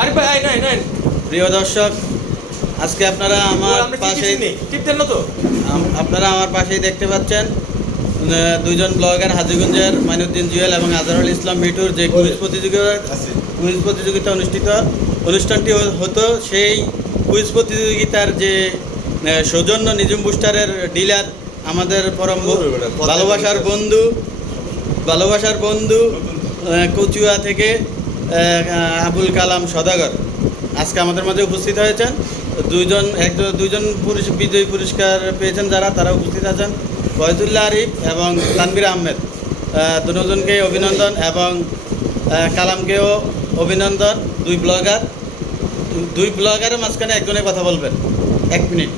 আরে ভাই নাই নাই প্রিয় দর্শক আজকে আপনারা আমার আমরা পাশে পাশে টিপ না তো। আপনারা আমার পাশেই দেখতে পাচ্ছেন দুইজন ব্লগার হাজিগঞ্জের মাইনুদ্দিন জুয়েল এবং আজহারুল ইসলাম মিঠুর যে কুইজ প্রতিযোগিতা কুইজ প্রতিযোগিতা অনুষ্ঠিত অনুষ্ঠানটি হতো সেই কুইজ প্রতিযোগিতার যে সৌজন্য নিজুম বুস্টারের ডিলার আমাদের পরম ভালোবাসার বন্ধু ভালোবাসার বন্ধু কচুয়া থেকে আবুল কালাম সদাগর। আজকে আমাদের মাঝে উপস্থিত হয়েছেন। দুইজন একজন দুইজন পুরুষ বিজয়ী পুরস্কার পেয়েছেন যারা তারা উপস্থিত আছেন। ফয়জুল্লাহ আরিফ এবং তানবির আহমেদ। আহ, দুজনকে অভিনন্দন এবং কালামকেও অভিনন্দন। দুই ব্লগার দুই ব্লগারের মাঝখানে একজনে কথা বলবেন। এক মিনিট।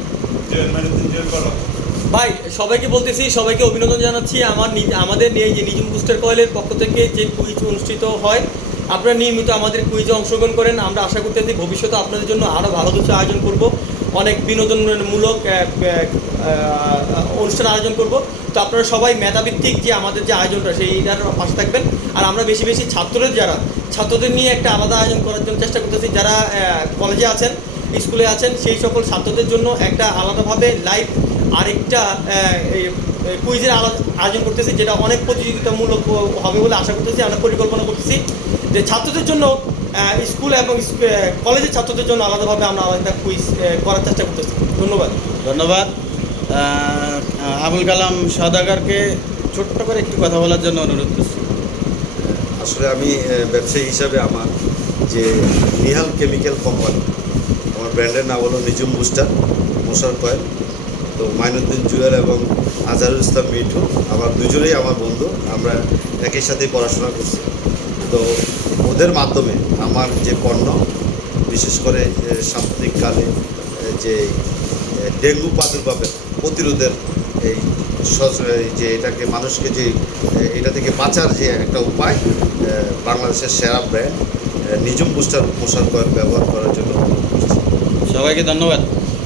ভাই সবাইকে বলতেছি সবাইকে অভিনন্দন জানাচ্ছি। আমার আমাদের এই যে নিজুম বুস্টার কয়েলের পক্ষ থেকে যে কুইজ অনুষ্ঠিত হয় আপনারা নিয়মিত আমাদের কুইজে অংশগ্রহণ করেন। আমরা আশা করতে করতেছি ভবিষ্যতে আপনাদের জন্য আরও ভালো কিছু আয়োজন করব। অনেক বিনোদনমূলক অনুষ্ঠান আয়োজন করব। তো আপনারা সবাই মেধাভিত্তিক যে আমাদের যে আয়োজনটা, সেইটার পাশে থাকবেন। আর আমরা বেশি বেশি ছাত্রদের যারা, ছাত্রদের নিয়ে একটা আলাদা আয়োজন করার জন্য চেষ্টা করতেছি। যারা কলেজে আছেন স্কুলে আছেন, সেই সকল ছাত্রদের জন্য একটা আলাদাভাবে লাইভ আরেকটা কুইজের আয়োজন করতেছি যেটা অনেক প্রতিযোগিতামূলক হবে বলে আশা করতেছি আমরা পরিকল্পনা করতেছি যে ছাত্রদের জন্য স্কুল এবং কলেজের ছাত্রদের জন্য আলাদাভাবে আমরা আলাদা কুইজ করার চেষ্টা করতেছি। ধন্যবাদ। ধন্যবাদ। আবুল কালাম সদাগরকে ছোট্ট করে একটু কথা বলার জন্য অনুরোধ করছি। আসলে আমি ব্যবসায়ী হিসাবে আমার যে নিহাল কেমিক্যাল কোম্পানি আমার ব্র্যান্ডের নাম হলো নিজুম বুস্টার মশার কয়েল। তো মাইনুদ্দিন জুয়েল এবং আজহারুল ইসলাম মিঠু, আমার দুজনেই আমার বন্ধু, আমরা একই সাথেই পড়াশোনা করছি। তো ওদের মাধ্যমে আমার যে পণ্য, বিশেষ করে সাম্প্রতিককালে যে ডেঙ্গু প্রাদুর্ভাবের প্রতিরোধের এই যে এটাকে মানুষকে যে এটা থেকে বাঁচার যে একটা উপায় বাংলাদেশের সেরা ব্র্যান্ড নিজম বুস্টার কয়েল ব্যবহার করার জন্য। সবাইকে ধন্যবাদ।